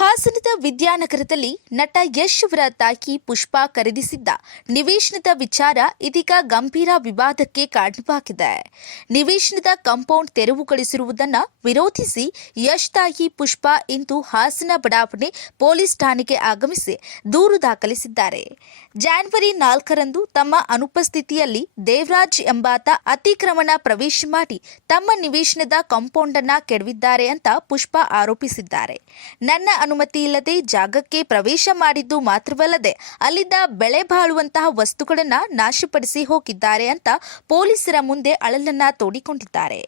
ಹಾಸನದ ವಿದ್ಯಾನಗರದಲ್ಲಿ ನಟ ಯಶ್ ಅವರ ತಾಯಿ ಪುಷ್ಪಾ ಖರೀದಿಸಿದ್ದ ನಿವೇಶನದ ವಿಚಾರ ಇದೀಗ ಗಂಭೀರ ವಿವಾದಕ್ಕೆ ಕಾರಣವಾಗಿದೆ. ನಿವೇಶನದ ಕಾಂಪೌಂಡ್ ತೆರವುಗೊಳಿಸಿರುವುದನ್ನು ವಿರೋಧಿಸಿ ಯಶ್ ತಾಯಿ ಪುಷ್ಪಾ ಇಂದು ಹಾಸನ ಬಡಾವಣೆ ಪೊಲೀಸ್ ಠಾಣೆಗೆ ಆಗಮಿಸಿ ದೂರು ದಾಖಲಿಸಿದ್ದಾರೆ. ಜನವರಿ 4ರಂದು ತಮ್ಮ ಅನುಪಸ್ಥಿತಿಯಲ್ಲಿ ದೇವರಾಜ್ ಎಂಬಾತ ಅತಿಕ್ರಮಣ ಪ್ರವೇಶ ಮಾಡಿ ತಮ್ಮ ನಿವೇಶನದ ಕಾಂಪೌಂಡ್ ಅನ್ನು ಕೆಡವಿದ್ದಾರೆ ಅಂತ ಪುಷ್ಪಾ ಆರೋಪಿಸಿದ್ದಾರೆ. ನನ್ನ ಅನುಮತಿ ಇಲ್ಲದೆ ಜಾಗಕ್ಕೆ ಪ್ರವೇಶ ಮಾಡಿದ್ದು ಮಾತ್ರವಲ್ಲದೆ ಅಲ್ಲಿದ್ದ ಬೆಳೆ ಬಾಳುವಂತಹ ವಸ್ತುಗಳನ್ನು ನಾಶಪಡಿಸಿ ಹೋಗಿದ್ದಾರೆ ಅಂತ ಪೊಲೀಸರ ಮುಂದೆ ಅಳಲನ್ನ ತೋಡಿಕೊಂಡಿದ್ದಾರೆ.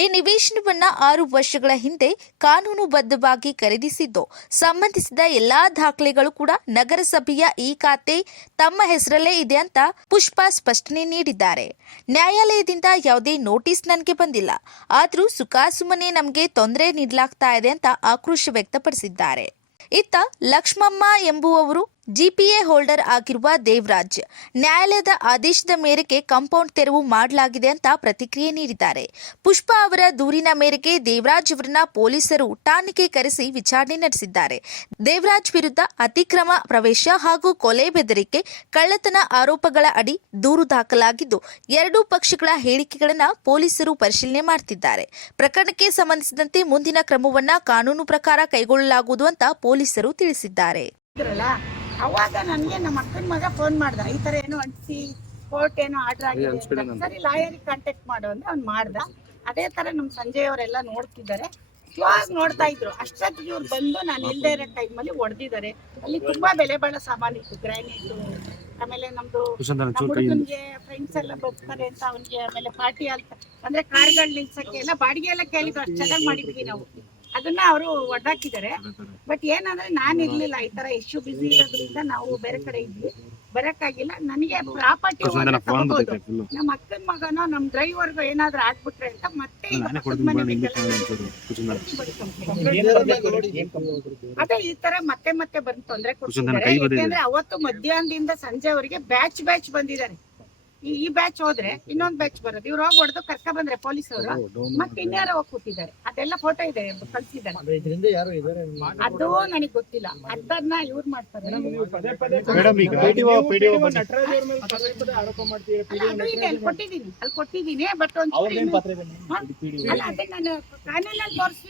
ಈ ನಿವೇಶನವನ್ನ 6 ವರ್ಷಗಳ ಹಿಂದೆ ಕಾನೂನುಬದ್ಧವಾಗಿ ಖರೀದಿಸಿದ್ದು, ಸಂಬಂಧಿಸಿದ ಎಲ್ಲಾ ದಾಖಲೆಗಳು ಕೂಡ ನಗರಸಭೆಯ ಈ ಖಾತೆ ತಮ್ಮ ಹೆಸರಲ್ಲೇ ಇದೆ ಅಂತ ಪುಷ್ಪಾ ಸ್ಪಷ್ಟನೆ ನೀಡಿದ್ದಾರೆ. ನ್ಯಾಯಾಲಯದಿಂದ ಯಾವುದೇ ನೋಟಿಸ್ ನನಗೆ ಬಂದಿಲ್ಲ, ಆದರೂ ಸುಖಾಸುಮ್ಮನೆ ನಮಗೆ ತೊಂದರೆ ನೀಡಲಾಗ್ತಾ ಇದೆ ಅಂತ ಆಕ್ರೋಶ ವ್ಯಕ್ತಪಡಿಸಿದ್ದಾರೆ. ಇತ್ತ ಲಕ್ಷ್ಮಮ್ಮ ಎಂಬುವವರು ಜಿಪಿಎ ಹೋಲ್ಡರ್ ಆಗಿರುವ ದೇವರಾಜ್ ನ್ಯಾಯಾಲಯದ ಆದೇಶದ ಮೇರೆಗೆ ಕಾಂಪೌಂಡ್ ತೆರವು ಮಾಡಲಾಗಿದೆ ಅಂತ ಪ್ರತಿಕ್ರಿಯೆ ನೀಡಿದ್ದಾರೆ. ಪುಷ್ಪಾ ಅವರ ದೂರಿನ ಮೇರೆಗೆ ದೇವರಾಜ್ ಅವರನ್ನ ಪೊಲೀಸರು ಠಾಣೆಗೆ ಕರೆಸಿ ವಿಚಾರಣೆ ನಡೆಸಿದ್ದಾರೆ. ದೇವರಾಜ್ ವಿರುದ್ಧ ಅತಿಕ್ರಮ ಪ್ರವೇಶ ಹಾಗೂ ಕೊಲೆ ಬೆದರಿಕೆ ಕಳ್ಳತನ ಆರೋಪಗಳ ಅಡಿ ದೂರು ದಾಖಲಾಗಿದ್ದು, ಎರಡೂ ಪಕ್ಷಗಳ ಹೇಳಿಕೆಗಳನ್ನು ಪೊಲೀಸರು ಪರಿಶೀಲನೆ ಮಾಡುತ್ತಿದ್ದಾರೆ. ಪ್ರಕರಣಕ್ಕೆ ಸಂಬಂಧಿಸಿದಂತೆ ಮುಂದಿನ ಕ್ರಮವನ್ನ ಕಾನೂನು ಪ್ರಕಾರ ಕೈಗೊಳ್ಳಲಾಗುವುದು ಅಂತ ಪೊಲೀಸರು ತಿಳಿಸಿದ್ದಾರೆ. ಅವಾಗ ನನಗೆ ನಮ್ಮ ಅಕ್ಕನ ಮಗ ಫೋನ್ ಮಾಡ್ದ, ಈ ತರ ಏನೋ ಅಂಟಿಸಿ ಕೋರ್ಟ್ ಏನೋ ಆರ್ಡರ್ ಆಗಿದೆ, ಸರಿ ಲಾಯರಿಗೆ ಕಾಂಟ್ಯಾಕ್ಟ್ ಮಾಡು ಅಂದ್ರೆ ಅವ್ನು ಮಾಡ್ದ. ಅದೇ ತರ ನಮ್ಮ ಸಂಜಯ್ ಅವರೆಲ್ಲ ನೋಡ್ತಿದ್ದಾರೆ, ಇವಾಗ ನೋಡ್ತಾ ಇದ್ರು. ಅಷ್ಟೊತ್ತಿಗೆ ಇವ್ರು ಬಂದು ನಾನು ಇಲ್ಲದೆ ಇರೋ ಟೈಮಲ್ಲಿ ಹೊಡೆದಿದ್ದಾರೆ. ಅಲ್ಲಿ ತುಂಬಾ ಬೆಲೆ ಬಾಳೋ ಸಾಮಾನು ಇತ್ತು, ಗ್ರಾನೈಟ್, ಆಮೇಲೆ ನಮ್ದು ಹುಡುಗನ್ಗೆ ಫ್ರೆಂಡ್ಸ್ ಎಲ್ಲ ಬರ್ತಾರೆ ಅಂತ ಅವನಿಗೆ, ಆಮೇಲೆ ಪಾರ್ಟಿ ಅಂತ ಅಂದ್ರೆ ಕಾರ್ಗಳು ನಿಲ್ಸಕ್ಕೆ ಎಲ್ಲ ಬಾಡಿಗೆ ಎಲ್ಲ ಕೇಳಿದ್ರು. ಅಷ್ಟು ಚೆನ್ನಾಗಿ ಮಾಡಿದ್ವಿ ನಾವು, ಅದನ್ನ ಅವರು ಒಡ್ಡಾಕಿದ್ದಾರೆ. ಬಟ್ ಏನಂದ್ರೆ ನಾನು ಇರ್ಲಿಲ್ಲ, ಈ ತರ ಇಶ್ಯೂ ಬಿಸಿ ಇರೋದ್ರಿಂದ ನಾವು ಬೇರೆ ಕಡೆ ಇದ್ವಿ, ಬರಕ್ಕಾಗಿಲ್ಲ. ನನಗೆ ಪ್ರಾಪರ್ಟಿ ನಮ್ಮ ಅಕ್ಕನ ಮಗನೋ ನಮ್ಮ ಡ್ರೈವರ್ಗೋ ಏನಾದ್ರು ಆಗ್ಬಿಟ್ರೆ ಅಂತ ಮತ್ತೆ ಅದೇ ಈ ತರ ಮತ್ತೆ ಮತ್ತೆ ಬಂದು ತೊಂದರೆ ಕೊಡ್ತಿದ್ದಾರೆ. ಯಾಕೆಂದ್ರೆ ಅವತ್ತು ಮಧ್ಯಾಹ್ನದಿಂದ ಸಂಜೆ ಅವರಿಗೆ ಬ್ಯಾಚ್ ಬಂದಿದ್ದಾರೆ. ಈ ಬ್ಯಾಚ್ ಹೋದ್ರೆ ಇನ್ನೊಂದ್ ಬ್ಯಾಚ್ ಬರೋದು, ಇವ್ರು ಹೋಗಿ ಹೊಡೆದು ಕರ್ಕ ಬಂದ್ರೆ ಪೊಲೀಸರು ಮತ್ತೆ ಇನ್ಯಾರೋ ಹೋಗಿ ಕೂತಿದ್ದಾರೆ. ಅದೆಲ್ಲ ಫೋಟೋ ಇದೆ, ಕಳ್ಸಿದ್ದಾರೆ. ಅದು ನನಗೆ ಗೊತ್ತಿಲ್ಲ, ಅದನ್ನ ಇವ್ರು ಮಾಡ್ತಾರೆ. ಅಲ್ಲಿ ಕೊಟ್ಟಿದ್ದೀನಿ ಬಟ್ ಅಲ್ಲ, ಅದೇ ನಾನು ಕಾನೂನಲ್ಲಿ ತೋರಿಸಿ